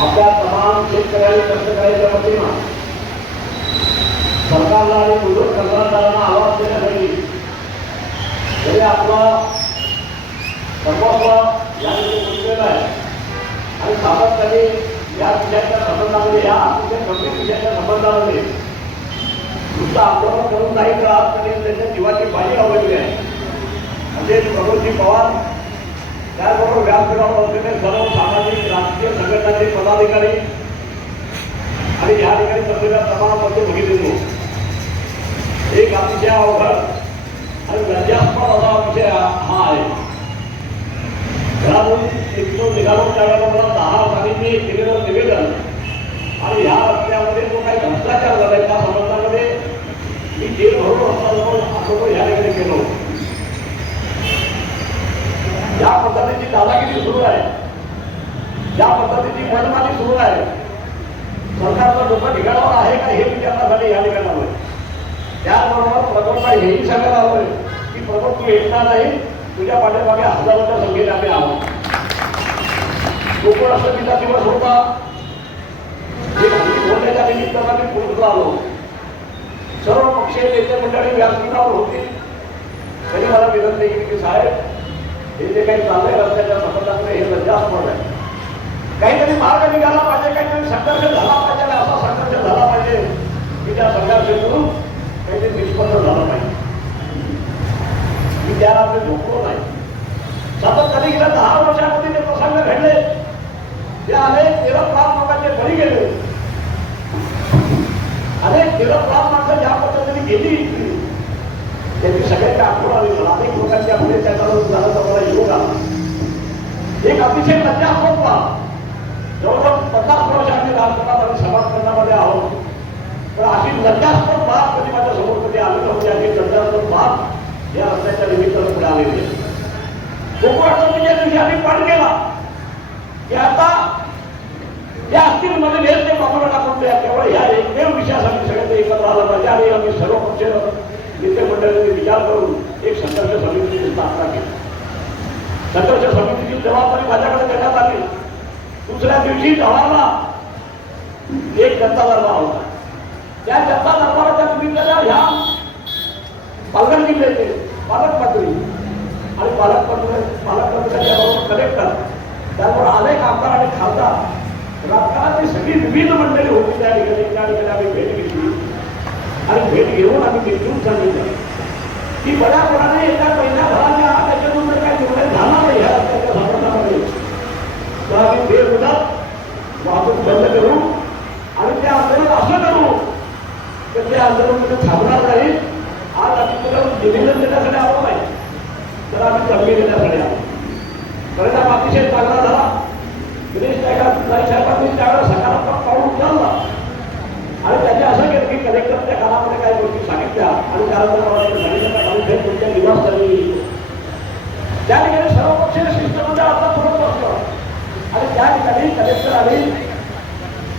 आपल्या तमाम शेतकऱ्यांनी कष्टकऱ्यांच्या वतीनं सरकारला आणि उद्योग कंत्राटदारांना आवाज देण्यासाठी तरी आपलं सर्वस्व या ठिकाणी गुंतलेलं आहे. आणि सातत्याने या विषयाच्या संबंधामध्ये या अतिशय गंभीर विषयाच्या संबंधामध्ये नुसतं आंदोलन करून नाही तर आज त्यांच्या जीवाची बाजी आवडली आहे. म्हणजे प्रमोदजी पवार त्याचबरोबर व्यासपीठावर असलेले सर्व सामाजिक राजकीय संघटनांचे पदाधिकारी आणि या ठिकाणी बसलेल्या प्रमाणामध्ये बघितले एक अतिशय अवघड आणि लज्जास्पद असा विषय हा आहे. घरातून इथून निघालो त्यावेळेला मला दहा जणांनी केलेलं निवेदन आणि ह्या रस्त्यामध्ये जो काही भ्रष्टाचार झाला त्या संबंधाने मी जेल भरून असताना आंदोलन या ठिकाणी केलो ज्या पद्धतीची दादागिरी सुरू आहे ज्या पद्धतीची मनमानी सुरू आहे सरकारचं डोकं ठिकाणावर आहे का हे विचारण्यासाठी या ठिकाणी त्याचबरोबर प्रभूंना हेही सांगायला आलोय की प्रभू तू येणार नाही तुझ्या पाठीमागे हजारोच्या संख्येने आम्ही आहोत. गोकुळाष्टमीचा दिवस होता. एक बोलण्याच्या निमित्तानं आम्ही पुरुषला आलो. सर्व पक्षीय नेते मंडळी व्यासपीठावर होती. तरी मला विनंती केली की साहेब हे जे काही चाललंय रस्त्याच्या संबंधामध्ये हे लज्जास्पद आहे. काहीतरी मार्ग निघाला पाहिजे काहीतरी संघर्ष झाला पाहिजे आणि झाला पाहिजे की त्या संघर्षातून काहीतरी निष्पन्न झालं पाहिजे. मी त्याला रात्री झोपलो नाही. सातत्याने गेल्या दहा वर्षामध्ये ते प्रसंग घडले. ते अनेक निरपराध लोकांचे बळी गेले. अनेक निरपराध माणसं ज्या पद्धतीने गेली त्याची सगळ्यांच्या आठवण आली. मला अनेक लोकांच्या पुढे त्याचा झाला तर मला योग आला एक अतिशय लज्जास्पद बाब जवळजवळ पन्नास वर्ष आम्ही राजकारणात आणि समाजकारणामध्ये आहोत पण अशी लज्जास्पद बाब कधी माझ्यासमोर कधी आलं नव्हती अशी लज्जास्पद बाब या रस्त्याच्या निमित्तानं पुढे आलेली आहे गोकुळाष्टमीच्या दिवशी आम्ही पाठ केला. की आता या असतील म्हणजे मध्ये नेत ते पापड टाकून द्या केवळ ह्या एकमेव विषयासाठी सगळ्यांनी एकत्र आलं पाहिजे आणि आम्ही सर्व पक्ष नेते मंडळींनी विचार करून एक संघर्ष समितीची स्थापना केली. संघर्ष समितीची जबाबदारी माझ्याकडे देण्यात आली. दुसऱ्या दिवशी जवाहरला एक जनता दरबार होता. त्या जनता दरबाराच्या निमित्तानं ह्या पालघर जिल्ह्याचे पालकमंत्री आणि पालकमंत्री पालकमंत्र्यांच्या बरोबर कलेक्टर त्याबरोबर अनेक आमदार आणि खासदार राजकारणाची सगळी विविध मंडळी होती त्या ठिकाणी त्या ठिकाणी आम्ही भेट घेतली आणि भेट घेऊन आम्ही निवडून सांगितलं की बऱ्या प्रमाणे एका महिन्याभराच्या आत त्याच्यातून जर काही निर्णय बंद करू। आणि करू? तर ते आंदोलन कुठे थांबणार नाही. आज आम्ही तुला निवेदन देण्यासाठी आलो नाही तर आम्ही जमीन देण्यासाठी आलो. परिणाम अतिशय चांगला झाला. दिनेश नाईक साहेबांनी त्यावेळेला सकारात्मक पाऊल उचलला. आणि त्यांनी असं केलं की कलेक्टरच्या कानामध्ये काही गोष्टी सांगितल्या आणि त्यानंतर मला ते सांगितलं का तुमच्या निवासस्थानी त्या ठिकाणी सर्व पक्षीय शिष्टमंडळ फरक पुढे आणि त्या ठिकाणी कलेक्टर आणि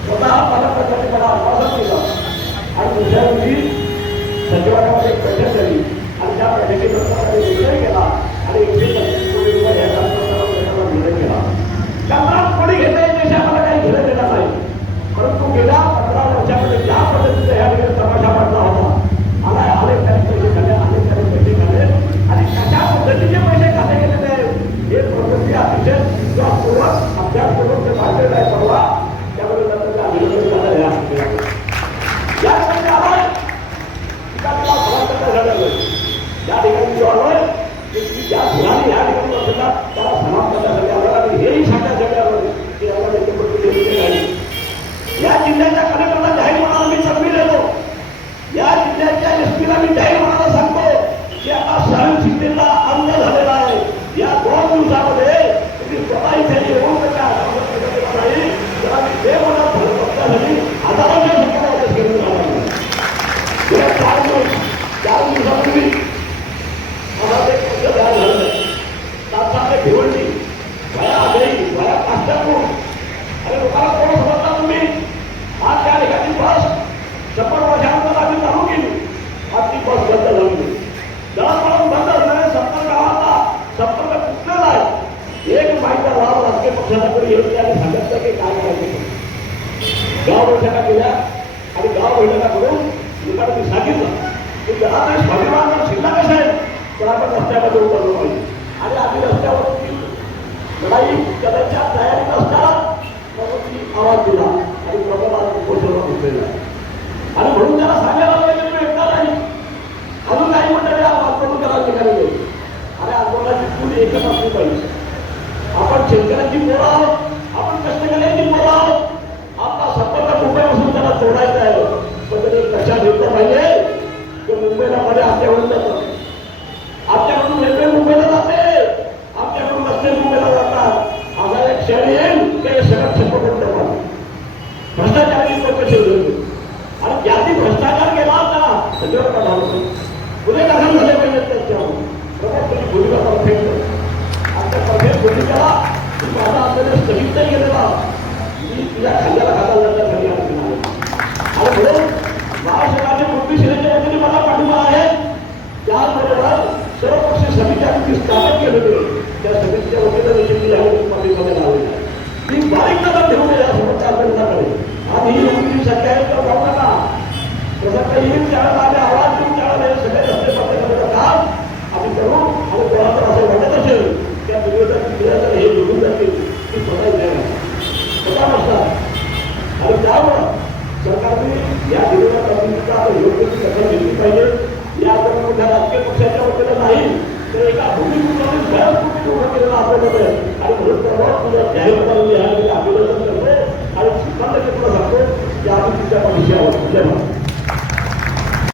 स्वतः पालकमंत्र्यांनी मला आश्वासन दिलं. आणि दुसऱ्या दिवशी सचिवालयामध्ये एक बैठक झाली आणि त्या बैठकीनंतर आम्ही निर्णय केला आणि एकशे पस्तीस कोटी रुपये या कागदपत्रावर देण्याचा निर्णय केला कंत्राट कोणी घेता येईल त्याशी आम्हाला काही घेणं देणार नाही परंतु गेल्या पंधरा वर्षामध्ये ज्या पद्धतीचा या ठिकाणी तमाशा पडला होता आला अनेक त्याने पैसे खाल्ले अनेक त्याने पैसे खाल्ले आणि कशा पद्धतीचे पैसे खाल्ले गेलेले आहेत हे प्रवृत्ती अतिशय विश्वासपूर्वक अभ्यासपूर्वक ते मांडलेलं आहे परवा त्यामुळे नंतर ते अभिनंदन झालं या ठिकाणी. या ठिकाणी आलोय एका तुला फलांतर झालेलं या ठिकाणी जो आलोय की की ज्या फुलाने या ठिकाणी बसला त्याला सन्मान करण्यासाठी आलो आणि हेही सांगण्यासाठी आलोय की आम्हाला इथे कोणती देशमुख नाही या जिल्ह्याच्या कलेक्टरला जाहीर म्हणाला मी संधी देतो या जिल्ह्याच्या एस पीला मी जाहीर म्हणाला सांगतो की आता सहनशीलतेचा अंग झालेला आहे या दोन दिवसामध्ये तुम्ही स्वतः इथे येऊन त्याच्या नाही तर आम्ही पक्षाकडे येऊन आणि सांगितलं की काय करायचं ते. गाव बैठका केल्या आणि गाव बैठका करून लोकांना मी सांगितलं की जरा तरी स्वाभिमान शिल्लक असेल तर आपण रस्त्यामध्ये उतरलो पाहिजे आणि आम्ही रस्त्यावरती लढाई करायच्या तयारीत असताना म्हणून आवाज दिला आणि प्रबलाला उपोषणाला बसलेला आणि म्हणून त्याला सांगितलं भ्रष्टाचारी लोक ठेवले आणि ज्याची भ्रष्टाचार केला होता सगळं प्रधान गुन्हे दाखल झाले पाहिजेत त्यांच्यावर बरोबर तुम्ही भूमिका परफेक्ट आमच्या परफेक्ट भूमिका मी माझा आपल्याला स्थगित नाही केलेला मी तुझ्या खांद्याला खाताला लागल्या घरी आणून आलो आणि म्हणून महाराष्ट्र राज्य कृषी सेनेच्या वतीने मला पाठिंबा आहे त्याचबरोबर सर्व पक्ष समिती आम्ही जी स्थापन केली होती। त्या समितीच्या वतीने देखील मी यावेळी पाठिंबा लावलेला आहे मी बारीक नजर ठेवून या समोरच्या आंदोलनाकडे आणि ही लोकांची संख्या आहे तर पाहू नका तसं काही येईल त्यावेळेला आम्ही आवाज देऊन त्यावेळेला हे सगळे रस्ते पत्ते करण्याचं काम आम्ही करू आणि कोणाला जर असं वाटत असेल त्या निवेदन दिल्याचं हे निघून जातील की स्वतः नाही स्वतः नसतात आणि त्यामुळं सरकारने या दिलेल्या तरतुदीचा आता योग्य ती दखल घेतली पाहिजे या आपण मोठ्या राजकीय पक्षाच्या वतीनं नाही